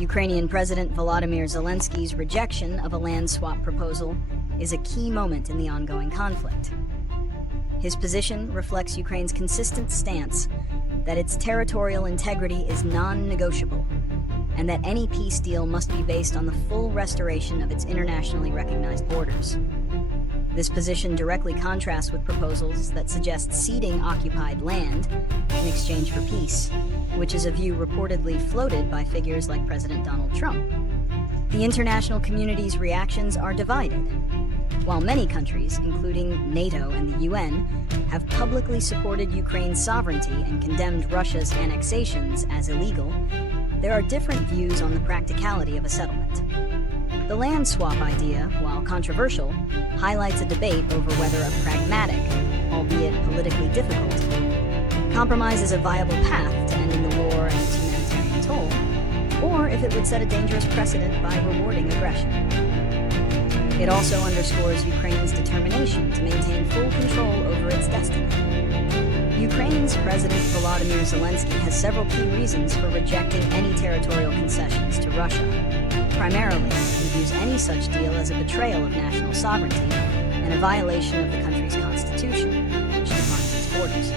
Ukrainian President Volodymyr Zelensky's rejection of a land swap proposal is a key moment in the ongoing conflict. His position reflects Ukraine's consistent stance that its territorial integrity is non-negotiable and that any peace deal must be based on the full restoration of its internationally recognized borders. This position directly contrasts with proposals that suggest ceding occupied land in exchange for peace, which is a view reportedly floated by figures like President Donald Trump. The international community's reactions are divided. While many countries, including NATO and the UN, have publicly supported Ukraine's sovereignty and condemned Russia's annexations as illegal, there are different views on the practicality of a settlement. The land swap idea, while controversial, highlights a debate over whether a pragmatic, albeit politically difficult, compromise is a viable path to ending the war and its humanitarian toll, or if it would set a dangerous precedent by rewarding aggression. It also underscores Ukraine's determination to maintain full control over its destiny. Ukraine's President Volodymyr Zelenskyy has several key reasons for rejecting any territorial concessions to Russia. Primarily, he views any such deal as a betrayal of national sovereignty and a violation of the country's constitution, which defines its borders.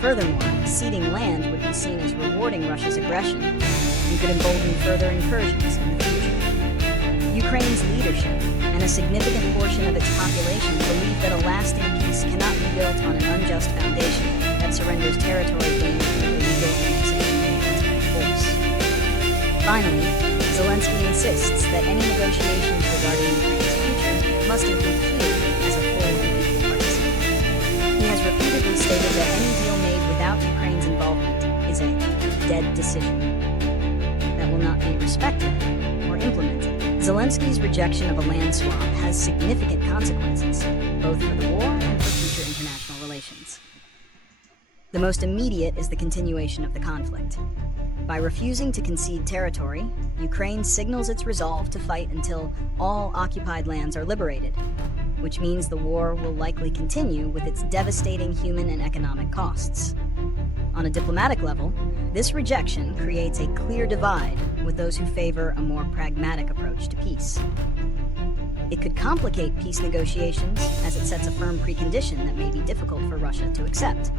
Furthermore, ceding land would be seen as rewarding Russia's aggression and could embolden further incursions in the future. Ukraine's leadership and a significant portion of its population believe that a lasting peace cannot be built on an unjust foundation that surrenders territory gained through illegal annexation and force. Finally, Zelenskyy insists that any negotiations regarding Ukraine's future must include Kyiv as a full and equal participant. He has repeatedly stated that any deal made without Ukraine's involvement is a dead decision that will not be respected or implemented. Zelensky's rejection of a land swap has significant consequences, both for the war and for future international relations. The most immediate is the continuation of the conflict. By refusing to concede territory, Ukraine signals its resolve to fight until all occupied lands are liberated, which means the war will likely continue with its devastating human and economic costs. On a diplomatic level, this rejection creates a clear divide with those who favor a more pragmatic approach to peace. It could complicate peace negotiations as it sets a firm precondition that may be difficult for Russia to accept.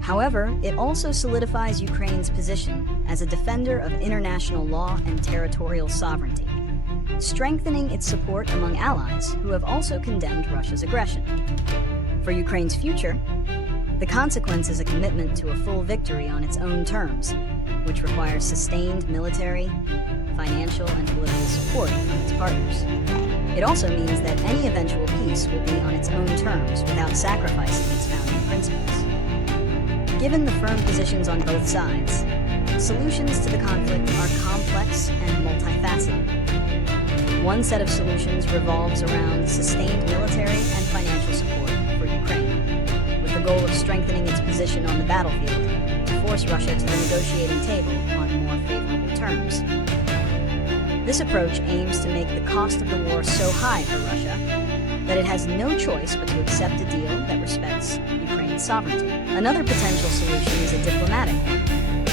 However, it also solidifies Ukraine's position as a defender of international law and territorial sovereignty, strengthening its support among allies who have also condemned Russia's aggression. For Ukraine's future, the consequence is a commitment to a full victory on its own terms, which requires sustained military, financial, and political support from its partners. It also means that any eventual peace will be on its own terms without sacrificing its founding principles. Given the firm positions on both sides, solutions to the conflict are complex and multifaceted. One set of solutions revolves around sustained military and financial support for Ukraine, with the goal of strengthening its position on the battlefield to force Russia to the negotiating table on more favorable terms. This approach aims to make the cost of the war so high for Russia that it has no choice but to accept a deal that respects Ukraine's sovereignty. Another potential solution is a diplomatic one,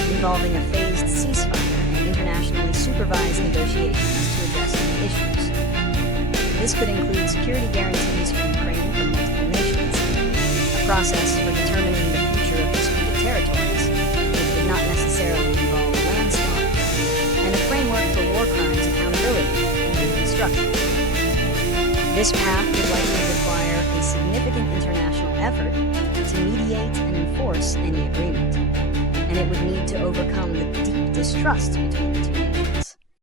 involving a phased ceasefire and internationally supervised negotiations to address key issues. This could include security guarantees for Ukraine from multiple nations, a process for determining the future of disputed territories, which would not necessarily involve a land swap, and a framework for war crimes accountability and reconstruction. This path would likely require a significant international effort to mediate and enforce any agreement, and it would need to overcome the deep distrust between the two nations.